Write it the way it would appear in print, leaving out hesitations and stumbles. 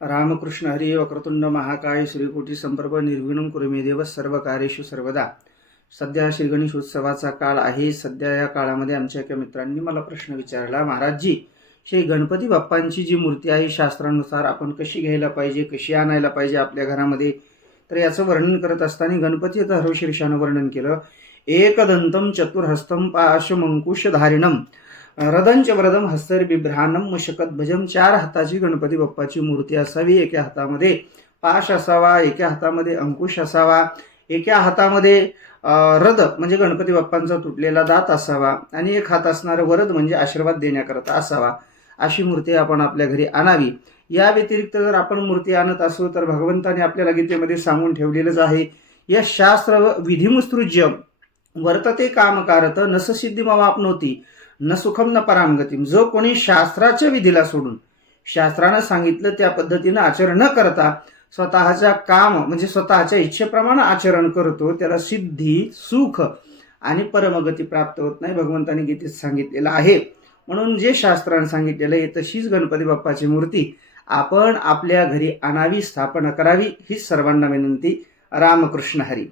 रामकृष्ण हरी वक्रतुंड महाकाय श्रीकोटी संप्रभ निर्विघ्नं कुरु मे देव सर्व कार्येषु सर्वदा। सध्या श्री गणेश उत्सवाचा काळ आहे। सध्या या काळामध्ये आमच्या एका मित्रांनी मला प्रश्न विचारला, महाराजजी श्री गणपती बाप्पांची जी मूर्ती आहे शास्त्रानुसार आपण कशी घ्यायला पाहिजे, कशी आणायला पाहिजे आपल्या घरामध्ये, तर याचं वर्णन करत असताना गणपती हरवशीर्षानं वर्णन केलं। एकदंतम चतुर्हस्तम पाशमंकुशधारिणम रदंच व्रदम हस्तर बिभ्राणम मशकत भजम। 4 हाताची गणपती बाप्पाची मूर्ती असावी। एका हातामध्ये पाश असावा, एका हातामध्ये अंकुश असावा, एका हातामध्ये रद म्हणजे गणपती बाप्पांचा तुटलेला दात असावा आणि एक हात असणारा वरद म्हणजे आशीर्वाद देण्याकरता असावा। अशी मूर्ती आपण आपल्या घरी आणावी। या व्यतिरिक्त जर आपण मूर्ती आणत असू तर भगवंताने आपल्याला गीतेमध्ये सांगून ठेवलेलंच आहे, या शास्त्र विधिमुत्सृज्य वर्तते कामकारत नस सिद्धिमवाप्नोति न सुखम न परामगतीम। जो कोणी शास्त्राच्या विधीला सोडून शास्त्रानं सांगितलं त्या पद्धतीनं आचरण न करता स्वतःच्या काम म्हणजे स्वतःच्या इच्छेप्रमाणे आचरण करतो त्याला सिद्धी, सुख आणि परमगती प्राप्त होत नाही, भगवंताने गीतेत सांगितलेलं आहे। म्हणून जे शास्त्राने सांगितलेलं आहे तशीच गणपती बाप्पाची मूर्ती आपण आपल्या घरी आणावी, स्थापना करावी, ही सर्वांना विनंती। रामकृष्ण हरी।